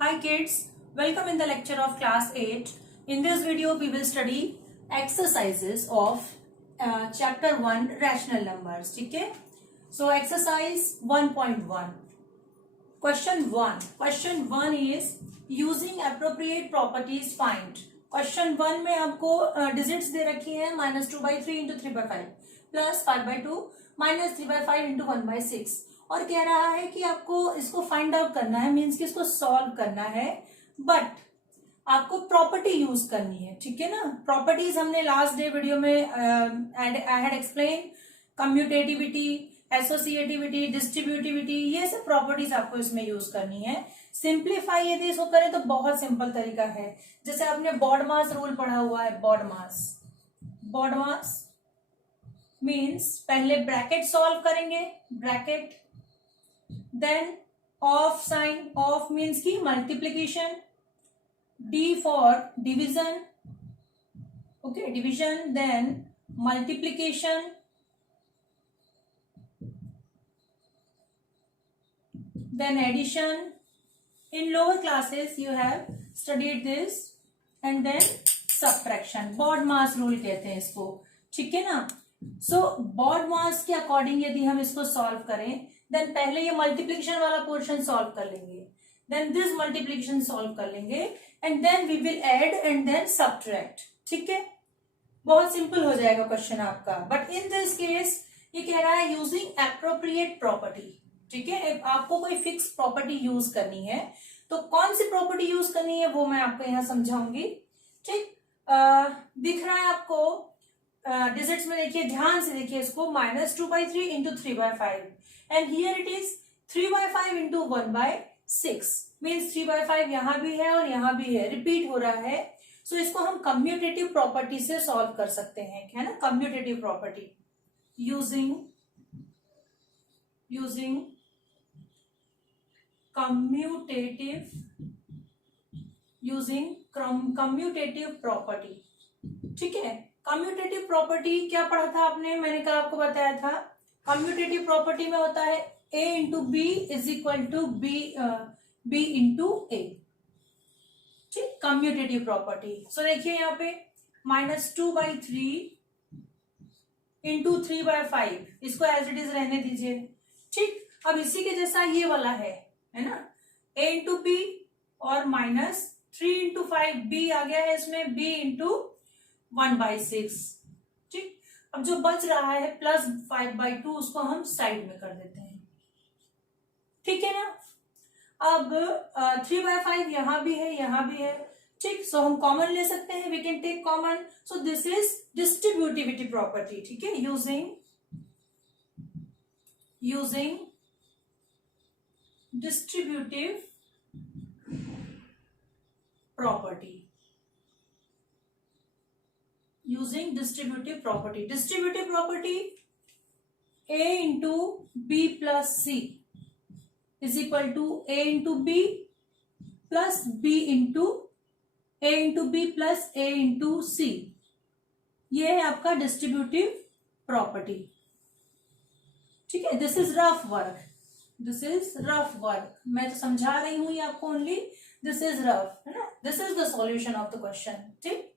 Hi kids, welcome in the lecture of class 8. In this video we will study exercises of chapter 1 rational numbers. ठीक है? So exercise 1.1. Question 1 is using appropriate properties find. Question 1 में आपको digits दे रखी है -2/3 into 3/5 plus 5/2 -3/5 into 1/6 और कह रहा है कि आपको इसको फाइंड आउट करना है, मीन्स कि इसको सॉल्व करना है, बट आपको प्रॉपर्टी यूज करनी है. ठीक है ना. प्रॉपर्टीज हमने लास्ट डे वीडियो में आई had explain commutativity, associativity, distributivity, ये सब प्रॉपर्टीज आपको इसमें यूज करनी है. सिंप्लीफाई यदि इसको करें तो बहुत सिंपल तरीका है. जैसे आपने बॉडमास रूल पढ़ा हुआ है. बॉडमास मीन्स पहले ब्रैकेट सॉल्व करेंगे, bracket, then of sign, of means की multiplication, D for division, okay division, then multiplication, then addition. In lower classes you have studied this, and then subtraction. BODMAS rule कहते हैं इसको. ठीक है ना. So BODMAS के according यदि हम इसको सॉल्व करें, देन पहले ये मल्टीप्लीकेशन वाला पोर्शन सॉल्व कर लेंगे, देन दिस मल्टीप्लीकेशन सॉल्व कर लेंगे, and then we will add and then subtract. ठीक है. बहुत सिंपल हो जाएगा क्वेश्चन आपका. बट इन दिस केस ये कह रहा है यूजिंग एप्रोप्रिएट प्रॉपर्टी. ठीक है. आपको कोई फिक्स प्रॉपर्टी यूज करनी है, तो कौन सी प्रॉपर्टी यूज करनी है वो मैं आपको यहां समझाऊंगी. ठीक. दिख रहा है आपको डिजिट्स में, देखिए ध्यान से देखिए इसको, -2/3 into 3/5 and here it is 3/5 into 1/6 means 3/5 यहां भी है और यहां भी है, रिपीट हो रहा है. सो इसको हम कम्यूटेटिव प्रॉपर्टी से सॉल्व कर सकते हैं, है ना. Commutative property using commutative property. ठीक है. कम्यूटेटिव प्रॉपर्टी क्या पढ़ा था आपने, मैंने कल आपको बताया था. कम्यूटेटिव प्रॉपर्टी में होता है a into B is equal to B into A. ठीक. Commutative property. सो देखिए यहाँ पे -2/3 इंटू 3/5, इसको एज इट इज रहने दीजिए. ठीक. अब इसी के जैसा ये वाला है ना, a इंटू बी और -3 इंटू 5 b आ गया है इसमें, b इंटू 1/6. ठीक. अब जो बच रहा है +5/2 उसको हम साइड में कर देते हैं. ठीक है ना. अब 3/5 यहां भी है, यहां भी है. ठीक. सो हम कॉमन ले सकते हैं, we can take common. So this is distributivity property. ठीक है. Using distributive property. Distributive property, a into b plus c is equal to a into b plus b into a into b plus a into c. ये है आपका distributive property. ठीक है. This is rough work, मैं तो समझा रही हूं ये आपको ओनली. दिस इज रफ, है ना. This is the solution of the question. ठीक.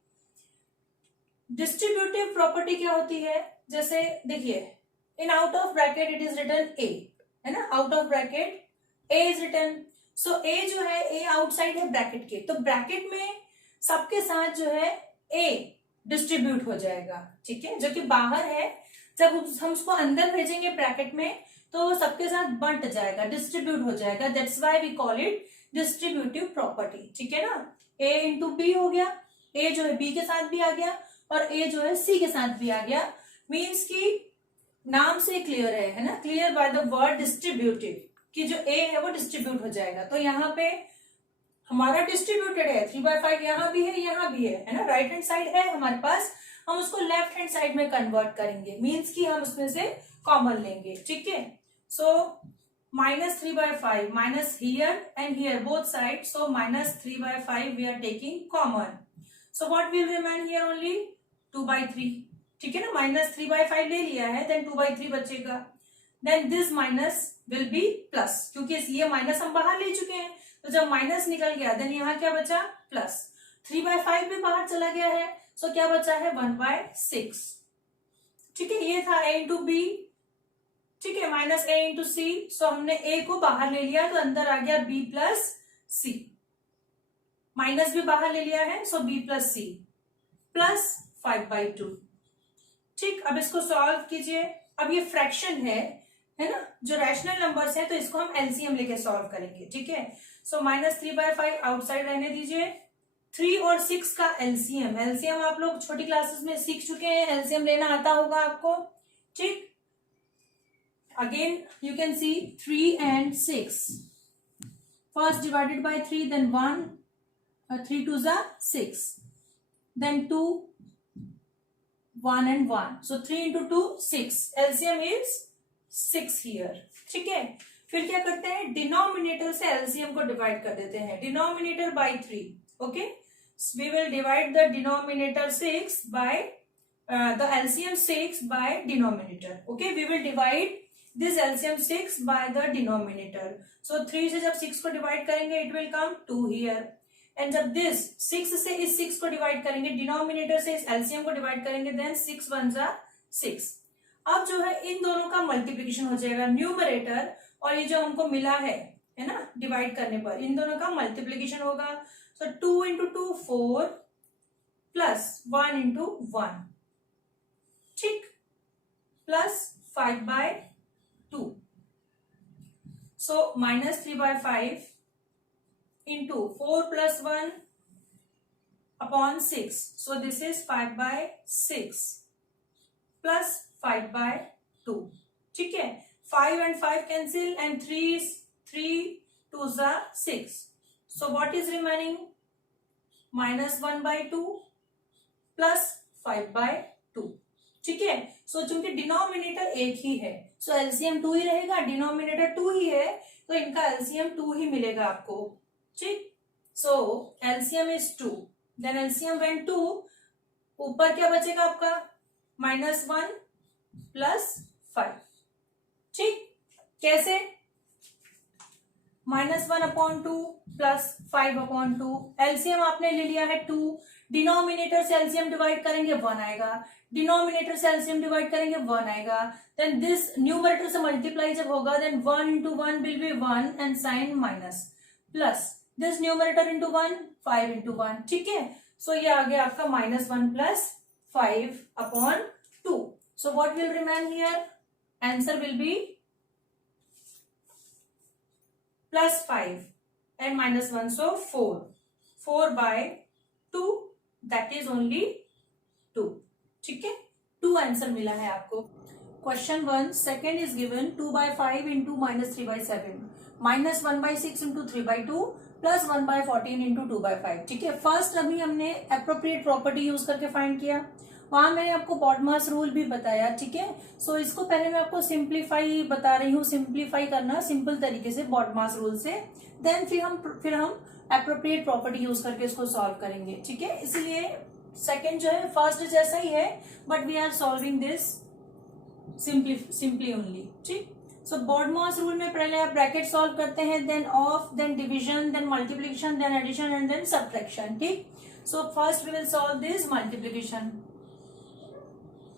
डिस्ट्रीब्यूटिव प्रॉपर्टी क्या होती है, जैसे देखिए in out of bracket it is written A, है ना. Out of bracket A is written. So A जो है, ए आउटसाइड है ब्रैकेट के, तो ब्रैकेट में सबके साथ जो है ए डिस्ट्रीब्यूट हो जाएगा. ठीक है. जो कि बाहर है, जब हम उसको अंदर भेजेंगे ब्रैकेट में तो सबके साथ बंट जाएगा, डिस्ट्रीब्यूट हो जाएगा. That's why we call it distributive property. ठीक है ना. a इंटू बी हो गया, a जो है b के साथ भी आ गया और a जो है c के साथ भी आ गया. मीन्स कि नाम से क्लियर है ना, clear by the word distributive, कि जो a है वो डिस्ट्रीब्यूट हो जाएगा. तो यहाँ पे हमारा डिस्ट्रीब्यूटेड है, 3/5 यहाँ भी है ना. राइट हैंड साइड है हमारे पास, हम उसको लेफ्ट हैंड साइड में कन्वर्ट करेंगे, मीन्स कि हम उसमें से कॉमन लेंगे. ठीक है. So -3/5 minus here and here both side, so -3/5 we are taking common. So what will remain here only 2/3. ठीक है ना. -3/5 ले लिया है, देन 2/3 बचेगा. Then this minus will be plus, क्योंकि ये माइनस हम बाहर ले चुके हैं, तो जब माइनस निकल गया देन यहाँ क्या बचा, प्लस। 3/5 भी बाहर चला गया है, सो क्या बचा है, 1/6। ठीक है, ये था a इंटू बी, ठीक है, माइनस a इंटू सी। सो हमने a को बाहर ले लिया तो अंदर आ गया b प्लस सी, माइनस भी बाहर ले लिया है, सो b प्लस सी प्लस 5/2। ठीक, अब इसको सॉल्व कीजिए। अब ये फ्रैक्शन है ना, जो रैशनल नंबर्स है, तो इसको हम एलसीएम लेके सॉल्व करेंगे। ठीक है, सो -3/5 आउटसाइड रहने दीजिए। 3 और 6 का एलसीएम, एलसीएम आप लोग छोटी क्लासेस में सीख चुके हैं, एलसीएम लेना आता होगा आपको। ठीक, again you can see 3 and 6, first divided by 3, then 1, 3 2 जा 6, then 2, 1 and 1, so 3 into 2 6, LCM is 6 here। ठीक है, फिर क्या करते हैं, डिनोमिनेटर से एलसीएम को डिवाइड कर देते हैं, denominator by 3। Okay, we will divide the denominator 6 by the LCM 6 by denominator. Okay, we will divide this LCM 6 by the denominator. So 3 से जब 6 को डिवाइड करेंगे it will come 2 here, and जब this 6 से इस 6 को डिवाइड करेंगे, denominator से इस एलसीएम को डिवाइड करेंगे, देन 6 1 जा 6। अब जो है इन दोनों का मल्टीप्लिकेशन हो जाएगा, न्यूमरेटर और ये जो हमको मिला है ना डिवाइड करने पर, इन दोनों का मल्टीप्लिकेशन होगा। सो 2 इंटू 2 4 प्लस 1 इंटू 1, ठीक, plus 5/2। So -3/5 into 4 plus 1 upon 6. So this is 5/6 plus 5/2. ठीक है, 5 and 5 cancel and 3 2s are 6. So what is remaining? -1/2 plus 5/2। ठीक है, सो चूंकि डिनोमिनेटर एक ही है, सो एलसीएम 2 ही रहेगा, डिनोमिनेटर 2 ही है, तो इनका एलसीएम 2 ही मिलेगा आपको। ठीक, so LCM is 2, then LCM when 2, ऊपर क्या बचेगा आपका, -1 प्लस 5। ठीक, कैसे, -1/2 प्लस 5/2, एलसीएम आपने ले लिया है 2, डिनोमिनेटर से एलसीएम डिवाइड करेंगे 1 आएगा, डिनोमिनेटर से एलसीएम डिवाइड करेंगे 1 आएगा, देन दिस न्यूमरेटर से मल्टीप्लाई जब होगा then 1 into 1 will be 1 and sign minus, plus this numerator into 1 5 into 1। ठीक है, सो ये आ गया आपका -1 plus 5/2। So what will remain here, answer will be +5 and -1, so 4/2, that is only 2। ठीक है, 2 आंसर मिला है आपको। Question 1 second is given 2/5 into -3/7, -1/6 into 3/2 plus 1/14 into 2/5। ठीक है, फर्स्ट अभी हमने एप्रोप्रिएट प्रॉपर्टी यूज करके फाइंड किया, वहां मैंने आपको बॉडमास रूल भी बताया। ठीक है, सो इसको पहले मैं आपको सिंप्लीफाई बता रही हूँ, सिंप्लीफाई करना सिंपल तरीके से बॉडमास रूल से, देन फिर हम एप्रोप्रिएट प्रॉपर्टी यूज करके इसको सॉल्व करेंगे। ठीक है, इसलिए सेकंड जो है फर्स्ट जैसा ही है, but we are solving this simply only. ठीक, सो बॉडमास रूल में पहले आप ब्रैकेट सॉल्व करते हैं, then of, then division, then multiplication, then addition and then subtraction. ठीक, so first we will solve this multiplication.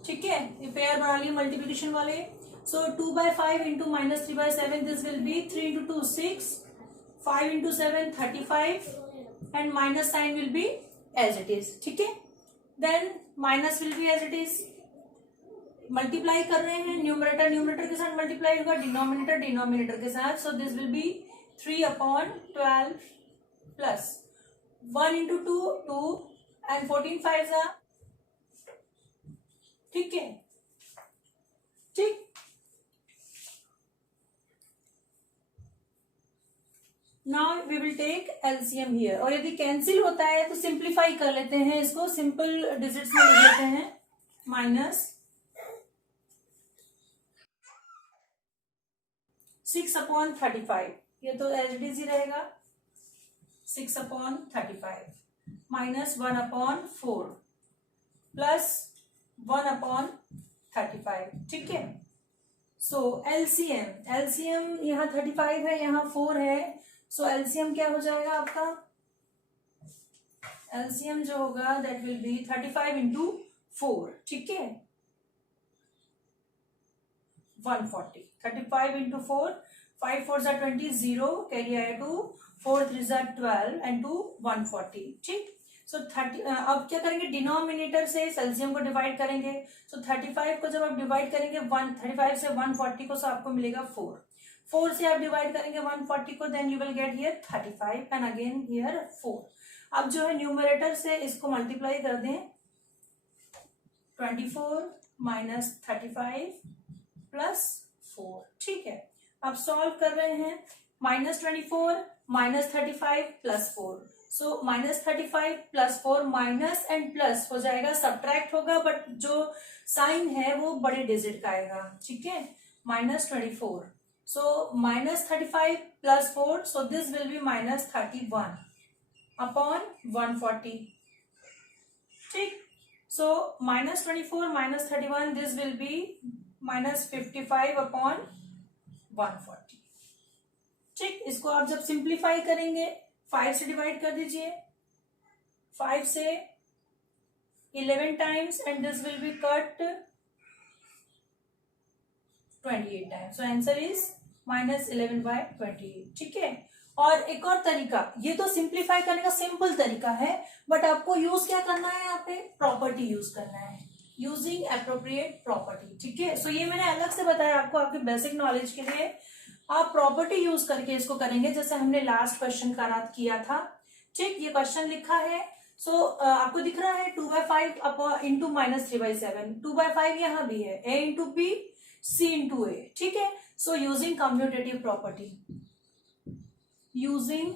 ठीक है, ये पेयर बना लिए मल्टीप्लिकेशन वाले। So 2/5 into -3/7, this will be 3 into 2 6, 5 into 7 35, and minus sign will be as it is. ठीक है, then minus will be as it is, multiply कर रहे हैं, न्यूमरेटर न्यूमरेटर के साथ मल्टीप्लाई होगा, डिनोमिनेटर डिनोमिनेटर के साथ, so this will B 3/12 plus 1 into 2 2 and 14 5s are। ठीक है, ठीक, now we will take LCM here, और यदि कैंसिल होता है तो सिंप्लीफाई कर लेते हैं, इसको सिंपल डिजिट्स में लिख लेते हैं, -6/35, ये तो एज इट इज ही रहेगा, 6/35 -1/4 प्लस 1/35। ठीक है, सो एलसीएम यहाँ 35 है, यहाँ 4 है, सो एलसीएम क्या हो जाएगा आपका, एलसीएम जो होगा दैट विल बी 35 इंटू 4, ठीक है, 140, 35 इंटू 4, 5 4 ज़ा 20, 0 कैरी आया 2, 4 3 ज़ा 12 एंड 2 140, ठीक। सो 30, अब क्या करेंगे, डिनोमिनेटर से एलसीएम को डिवाइड करेंगे। सो 35 को जब आप डिवाइड करेंगे 35 से 140 को, सो आपको मिलेगा 4 से आप डिवाइड करेंगे 140 को, then you will get here 35 and again here 4। अब जो है न्यूमरेटर से इसको मल्टीप्लाई कर दें, 24 माइनस 35 प्लस 4, ठीक है। अब सॉल्व कर रहे हैं, -24 minus 35 plus 4, so -35 plus 4 minus and plus हो जाएगा, सब्ट्रैक्ट होगा, बट जो साइन है वो बड़े डिजिट का आएगा, ठीक है, -24, सो -35 plus 4, so this will B -31 upon 140, ठीक। सो -24 minus 31, this will B -55 upon 140, ठीक। इसको आप जब सिंप्लीफाई करेंगे 5 से डिवाइड कर दीजिए, 5 से 11 times and this will B cut 28 times, so answer is -11/28, ठीक है। और एक और तरीका, ये तो सिंप्लीफाई करने का सिंपल तरीका है, बट आपको यूज क्या करना है, यहाँ पे प्रॉपर्टी यूज करना है, यूजिंग एप्रोप्रिएट प्रॉपर्टी, ठीक है। सो ये मैंने अलग से बताया आपको आपके बेसिक नॉलेज के लिए, आप प्रॉपर्टी यूज करके इसको करेंगे, जैसे हमने लास्ट क्वेश्चन का रात किया था, ठीक। ये क्वेश्चन लिखा है, सो आपको दिख रहा है 2/5 इंटू -3/7, 2/5 यहाँ भी है, a into B, c into A, ठीक है। So using commutative property, using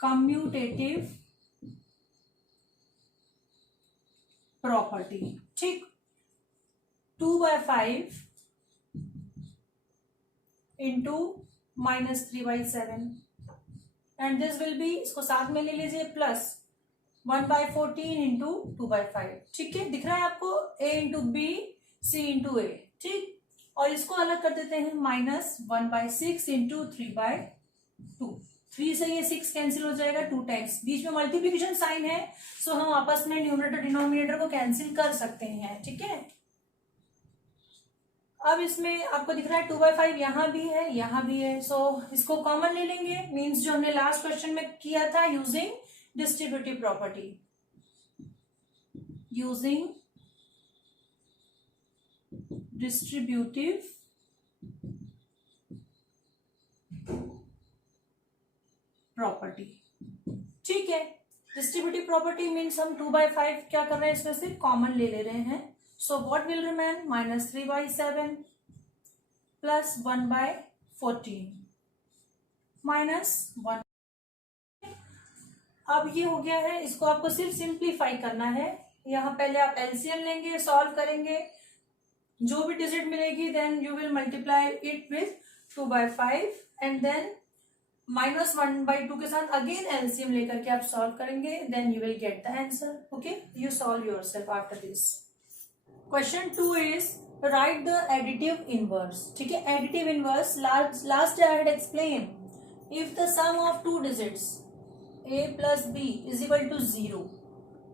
commutative property, ठीक, 2/5 into -3/7 and this will be, इसको साथ में ले लीजिए, प्लस 1/14 इंटू 2/5, ठीक है। दिख रहा है आपको, a into B, c into A, ठीक। और इसको अलग कर देते हैं, -1/6 इंटू 3/2, 3 से ये 6 कैंसिल हो जाएगा 2 टाइम्स, बीच में मल्टीप्लीकेशन साइन है, सो हम आपस में न्यूमरेटर डिनोमिनेटर को कैंसिल कर सकते हैं, ठीक है। अब इसमें आपको दिख रहा है 2/5 यहाँ भी है, यहाँ भी है, सो इसको कॉमन ले लेंगे, मींस जो हमने लास्ट क्वेश्चन में किया था, using distributive property, using distributive property, ठीक है। डिस्ट्रीब्यूटिव प्रॉपर्टी मीन्स हम 2/5 क्या कर रहे हैं, इसमें से कॉमन ले रहे हैं, सो व्हाट विल रिमेन, -3/7 प्लस 1/14 -1। अब ये हो गया है, इसको आपको सिर्फ सिंप्लीफाई करना है, यहाँ पहले आप एलसीएम लेंगे, सॉल्व करेंगे, जो भी डिजिट मिलेगी then you will multiply it with 2/5 and then -1/2 के साथ अगेन एलसीएम लेकर के आप सॉल्व करेंगे, then you will get the answer, okay. You solve yourself after this. Question 2 is right the additive inverse, ठीक है। Additive inverse, last I had explain, if the sum of 2 digits a plus b is equal to 0,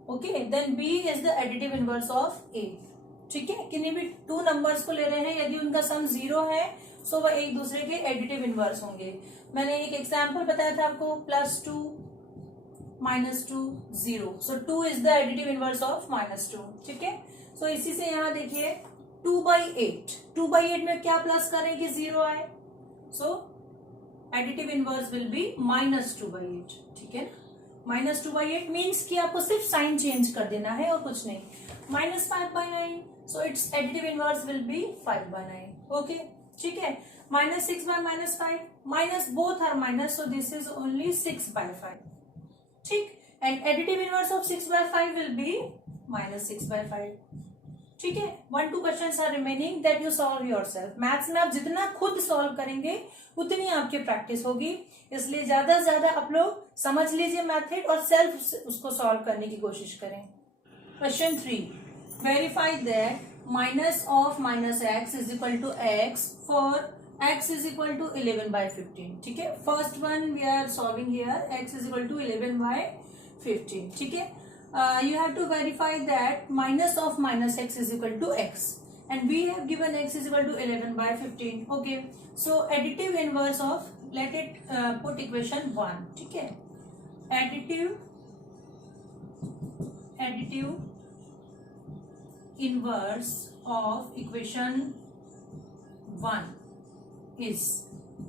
okay, then b is the additive inverse of a, ठीक है। किन्हीं भी 2 numbers को ले रहे हैं, यदि उनका सम 0 है, सो वह एक दूसरे के एडिटिव इनवर्स होंगे। मैंने एक एग्जांपल बताया था आपको, +2 -2 0, सो 2 is the additive inverse of -2, ठीक है। सो इसी से यहाँ देखिए 2/8 में क्या प्लस करें कि 0 आए, सो एडिटिव इनवर्स विल बी -2/8, ठीक है। -2/8 मीन्स कि आपको सिर्फ साइन चेंज कर देना है और कुछ नहीं, -5/9, so it's additive inverse will be 5/9, okay, ठीक है। -6/-5, minus both are minus, so this is only 6/5, ठीक। And additive inverse of 6/5 will be -6/5, ठीक है। 1-2 questions are remaining that you solve yourself. Maths में आप जितना खुद सॉल्व करेंगे उतनी आपकी प्रैक्टिस होगी, इसलिए ज्यादा से ज्यादा आप लोग समझ लीजिए मैथड और सेल्फ उसको सॉल्व करने की कोशिश करें। Question 3, verify that -(-x) is equal to x for x is equal to 11/15. ठीक है, first one we are solving here, x is equal to 11/15. ठीक है, you have to verify that minus of minus x is equal to x, and we have given x is equal to 11/15. Okay, so additive inverse of, let it put equation 1. ठीक है, additive inverse of equation 1 is,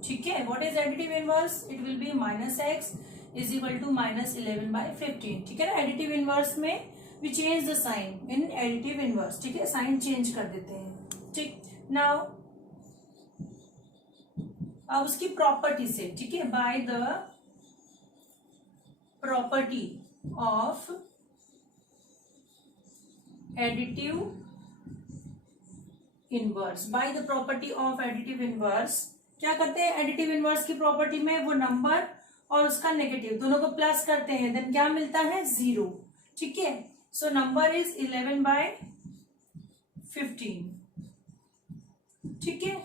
ठीक है, what is additive inverse? It will be minus x is equal to minus 11/15. ठीक है ना, additive inverse में we change the sign in additive inverse. ठीक है, sign change कर देते हैं. ठीक, now अब उसकी प्रॉपर्टी से, ठीक है, by the property of additive inverse, bye the property of additive inverse क्या करते हैं, एडिटिव इनवर्स की प्रॉपर्टी में वो नंबर और उसका नेगेटिव दोनों को प्लस करते हैं, देन क्या मिलता है, 0. ठीक है, सो नंबर इज 11/15. ठीक है,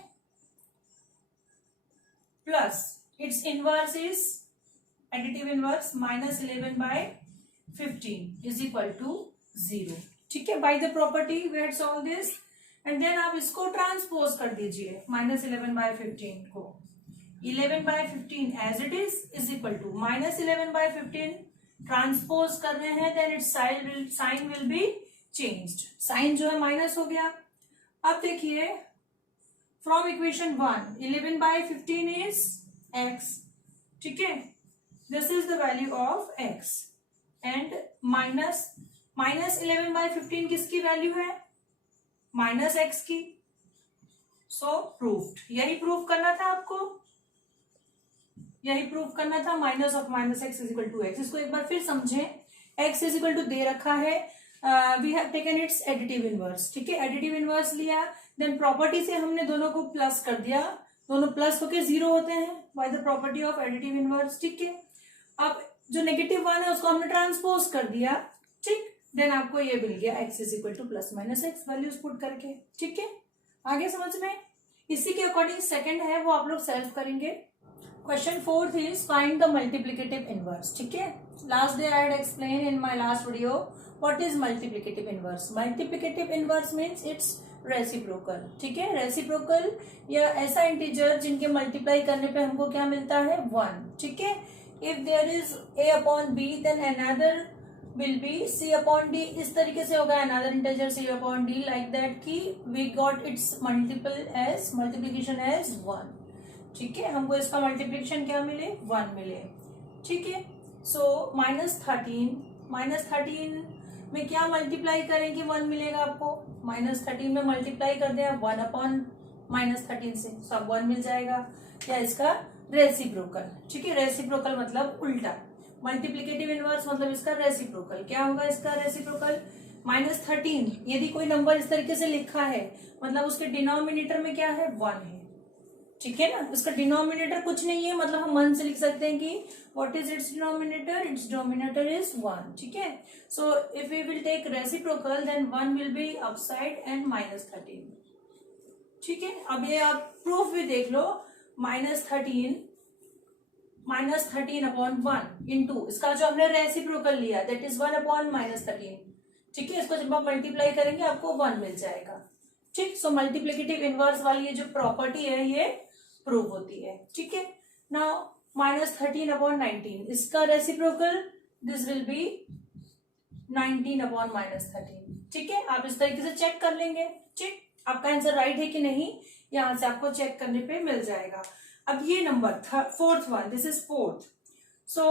plus it's inverse is additive inverse minus 11/15 is equal to 0. ठीक है, by the property we had solve this, and then आप इसको ट्रांसपोज कर दीजिए, माइनस 11/15 को 11/15 as it is equal to minus 11/15 transpose कर रहे हैं, then it's sign will be changed. Sign जो है माइनस हो गया. अब देखिए, फ्रॉम इक्वेशन 1 11/15 इज x. ठीक है, this is the value of x, and minus 11/15 किसकी वैल्यू है, माइनस x की. सो प्रूव्ड, यही प्रूव करना था आपको, यही प्रूव करना था. Minus of minus x is equal to x. इसको एक बार फिर समझें, x इज इक्वल टू दे रखा है, we have taken it's additive inverse. ठीक है, एडिटिव इनवर्स लिया, देन प्रॉपर्टी से हमने दोनों को प्लस कर दिया, दोनों प्लस होके 0 होते हैं bye the property of additive inverse. ठीक है, अब जो नेगेटिव वन है उसको हमने ट्रांसपोज कर दिया. ठीक, देन आपको ये मिल गया x is equal two plus minus x, values put करके. ठीक है, आगे समझ में. इसी के अकॉर्डिंग सेकंड है वो आप लोग सेल्फ करेंगे. Question 4th is find the multiplicative inverse. ठीक है, last day I had explain in my last video what is multiplicative inverse. Multiplicative inverse means it's reciprocal. ठीक है, रेसिप्रोकल या ऐसा इंटीजर जिनके मल्टीप्लाई करने पे हमको क्या मिलता है, 1. ठीक है, if there is a upon b then another will be c upon d. इस तरीके से होगा another integer c upon d, like that कि we got its multiplication as 1. ठीक है, हमको इसका मल्टीप्लिकेशन क्या मिले, 1 मिले. ठीक है, सो -13 में क्या मल्टीप्लाई करें कि 1 मिलेगा आपको, -13 में मल्टीप्लाई कर दें 1 अपॉन -13 से, सब 1 मिल जाएगा. या इसका रेसिप्रोकल. ठीक है, रेसिप्रोकल मतलब उल्टा, मल्टीप्लिकेटिव इनवर्स मतलब इसका रेसिप्रोकल. क्या होगा इसका रेसिप्रोकल, -13 यदि कोई नंबर इस तरीके से लिखा है मतलब उसके डिनोमिनेटर में क्या है, 1 है. ठीक है ना, उसका डिनोमिनेटर कुछ नहीं है, मतलब हम 1 से लिख सकते हैं कि what is its denominator, its denominator is 1. ठीक है, so if we will take reciprocal then 1 will be upside and -13. ठीक है, अब ये आप प्रूफ भी देख लो, -13 अपॉन 1 इंटू इसका जो हमने रेसिप्रोकल लिया दैट इज 1 अपॉन -13. ठीक है, इसको जब आप मल्टीप्लाई करेंगे आपको 1 मिल जाएगा. ठीक, सो मल्टीप्लिकेटिव इनवर्स वाली ये जो प्रॉपर्टी है ये प्रूव होती है. ठीक है, नाउ -13 अपॉन 19 इसका reciprocal this will B 19 upon -13. ठीक है, आप इस तरीके से चेक कर लेंगे. ठीक, आपका आंसर राइट है कि नहीं यहां से आपको चेक करने पे मिल जाएगा. अब ये number 4th one, this is 4th. सो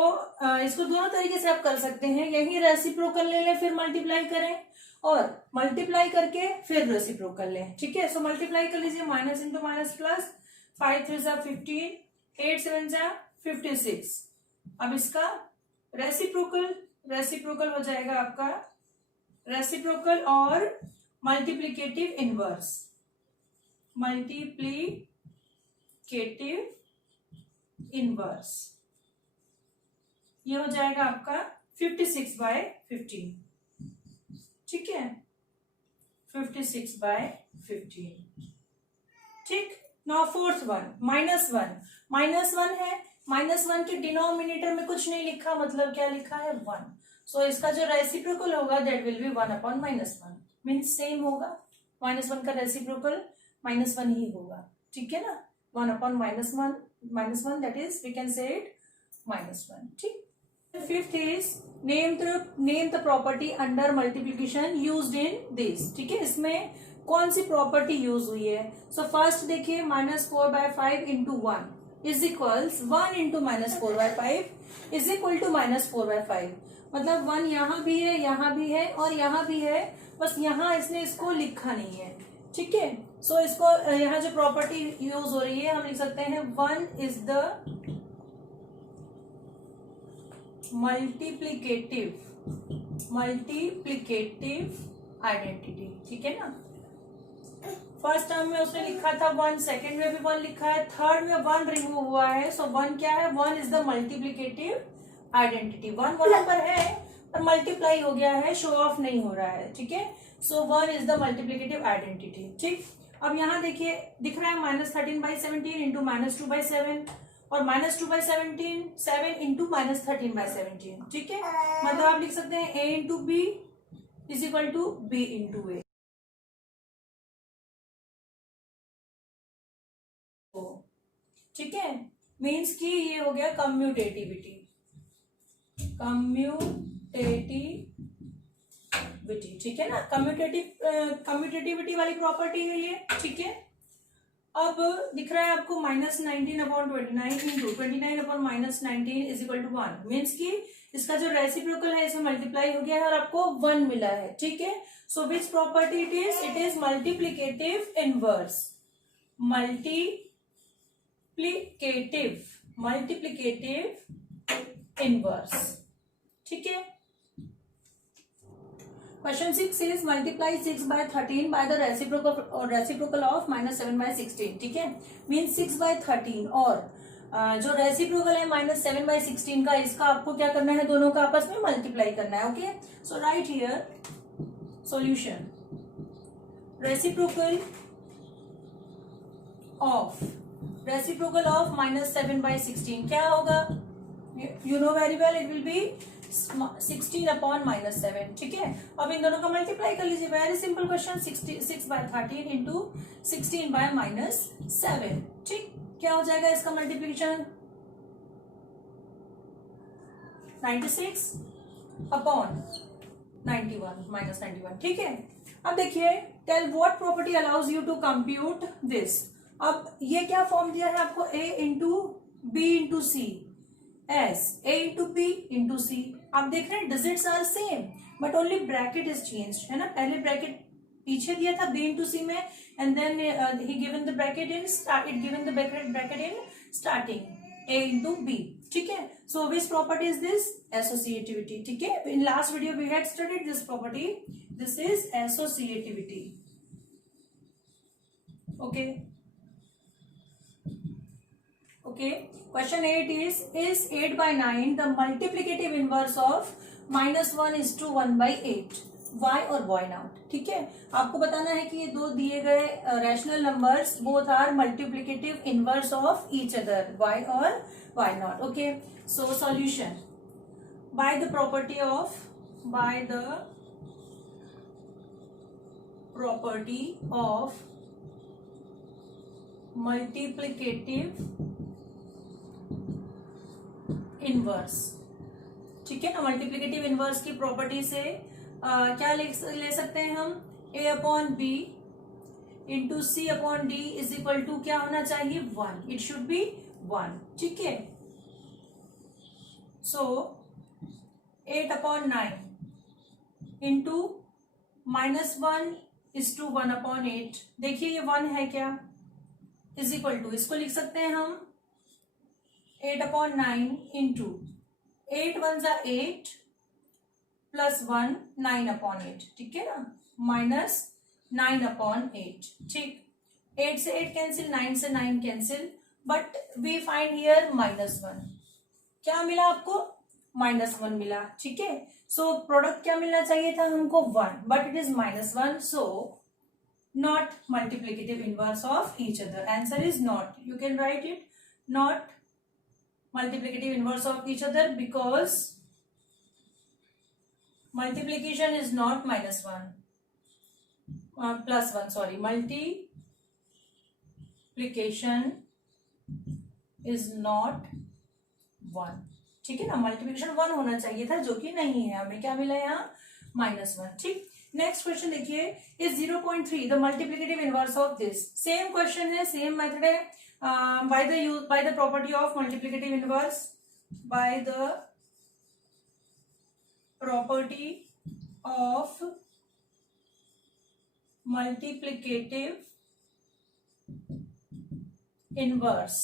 इसको दोनों तरीके से आप कर सकते हैं, यही रेसिप्रोकल ले लें फिर मल्टीप्लाई करें, और मल्टीप्लाई करके फिर रेसिप्रोकल लें. ठीक है, सो मल्टीप्लाई कर लीजिए, माइनस इंटू माइनस प्लस, 5 3 15, 8 7 56. अब इसका रेसिप्रोकल हो जाएगा आपका रेसिप्रोकल और मल्टीप्लिकेटिव इनवर्स. ये हो जाएगा आपका 56/15. ठीक है, 56/15. ठीक, now fourth one, minus one. Minus one है, माइनस वन के डिनोमिनेटर में कुछ नहीं लिखा, मतलब क्या लिखा है, वन। सो इसका जो रेसिप्रोकल होगा that will be one upon minus one, means same होगा, माइनस वन का रेसिप्रोकल माइनस वन ही होगा, ठीक है ना, one upon minus one that is we can say it minus one, ठीक। Fifth is name the property under multiplication used in this, ठीक है, इसमें कौन सी प्रॉपर्टी यूज हुई है। सो फर्स्ट देखिए, -4/5 into 1 is equals 1 into -4/5 is equal to -4/5, मतलब 1 यहाँ भी है, यहाँ भी है और यहाँ भी है, बस यहाँ इसने इसको लिखा नहीं है, ठीक है। सो इसको यहाँ जो प्रॉपर्टी यूज हो रही है हम लिख सकते हैं 1 इज द मल्टीप्लिकेटिव आइडेंटिटी, ठीक है ना। फर्स्ट टर्म में उसने लिखा था 1, सेकेंड में भी 1 लिखा है, थर्ड में 1 रिमूव हुआ है, सो 1 क्या है, 1 इज द मल्टीप्लिकेटिव आइडेंटिटी। 1 वहां पर है पर मल्टीप्लाई हो गया है, शो ऑफ नहीं हो रहा है, ठीक है। सो 1 इज द मल्टीप्लिकेटिव आइडेंटिटी, ठीक। अब यहाँ देखिए दिख रहा है -13/17 इंटू -2/7 और -2/17 7 इंटू -13/17, ठीक है। मतलब आप लिख सकते हैं a into B is equal to b into A, ठीक है। मीन्स कि ये हो गया कम्यूटेटिविटी ठीक है ना, कम्यूटेटिविटी वाली प्रॉपर्टी है ये, ठीक है। अब दिख रहा है आपको -19/29 into 29/-19 is equal to 1, means कि इसका जो रेसिप्रोकल है इसमें मल्टीप्लाई हो गया है और आपको 1 मिला है, ठीक है। So which property it is multiplicative inverse, multiplicative inverse, ठीक है। Question 6 is multiply 6/13 by the reciprocal of -7/16, ठीक है। मीन्स 6/13 और जो रेसिप्रोकल है -7/16 का, इसका आपको क्या करना है, दोनों का आपस में मल्टीप्लाई करना है, okay. So right here solution, reciprocal of -7/16 क्या होगा, you know very well, it will be 16 upon -7, ठीक है। अब इन दोनों का मल्टीप्लाई कर लीजिए, वेरी सिंपल क्वेश्चन, 6/13 इंटू 16/-7, ठीक। क्या हो जाएगा इसका मल्टीप्लीकेशन, 96 अपॉन 91 -91, ठीक है। अब देखिए, tell what property allows you to compute this. अब ये क्या फॉर्म दिया है आपको, a into B into C, as a into B into C. आप देख रहे हैं digits are same but only bracket is change, है ना। पहले ब्रैकेट पीछे दिया था b इंटू सी में and then he given the bracket in starting a into B, ठीक है। So which property is this, associativity, ठीक है। In last video we had studied this property, this is associativity, okay. Okay, question 8 is 8/9 the multiplicative inverse of -1:1/8, why और why not, ठीक है। आपको बताना है कि ये दो दिए गए rational numbers both are multiplicative inverse of each other, why और why not, okay। so solution, by the property of multiplicative inverse, ठीक है ना। मल्टीप्लिकेटिव इनवर्स की प्रॉपर्टी से क्या ले सकते हैं हम, a upon b into c upon d is equal to क्या होना चाहिए, 1, इट शुड बी 1, ठीक है। सो 8/9 इंटू -1:1/8, देखिए ये 1 है क्या, इज इक्वल टू, इसको लिख सकते हैं हम 8/9 इंटू 8 1 जा 8 प्लस 1 9/8, ठीक है ना, -9/8, ठीक। 8 से 8 कैंसिल, 9 से 9 cancel, but we find here -1, क्या मिला आपको, -1 मिला, ठीक है। सो प्रोडक्ट क्या मिलना चाहिए था हमको, 1, but it is -1, so not multiplicative inverse of each other. Answer is not. You can write it, not multiplicative inverse of each other, because multiplication is not minus 1 plus 1, sorry, multiplication is not 1. ठीक है ना, multiplication 1 होना चाहिए था, जो कि नहीं है, हमें क्या मिला यहाँ -1. ठीक, नेक्स्ट क्वेश्चन देखिए, is 0.3 the multiplicative inverse of this. Same question है, सेम मेथड है. By the property of multiplicative inverse, bye the property of multiplicative inverse.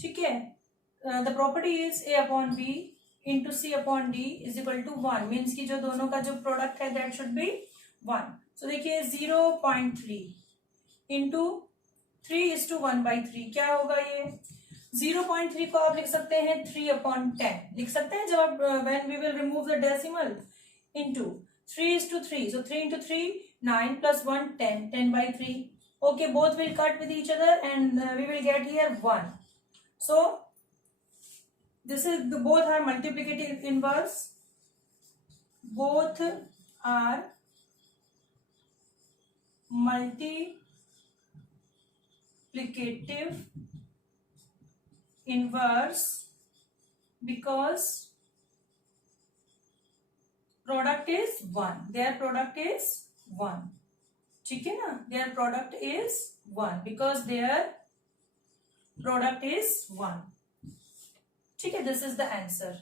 ठीक है, the property is a upon b into c upon d is equal to 1, means की जो दोनों का जो product है that should be 1. so देखिए 0.3 into 3:1/3 क्या होगा ये. 0.3 को आप लिख सकते हैं 3/10 लिख सकते हैं, जब when we will remove the decimal, into 3:3, so 3 into 3 9 plus 1 10, 10/3. okay, both will cut with each other and we will get here 1. so this is both are multiplicative inverse, both are multiplicative inverse because product is 1, their product is 1. ठीक है ना, their product is 1 because their product is 1. ठीक है, this is the answer.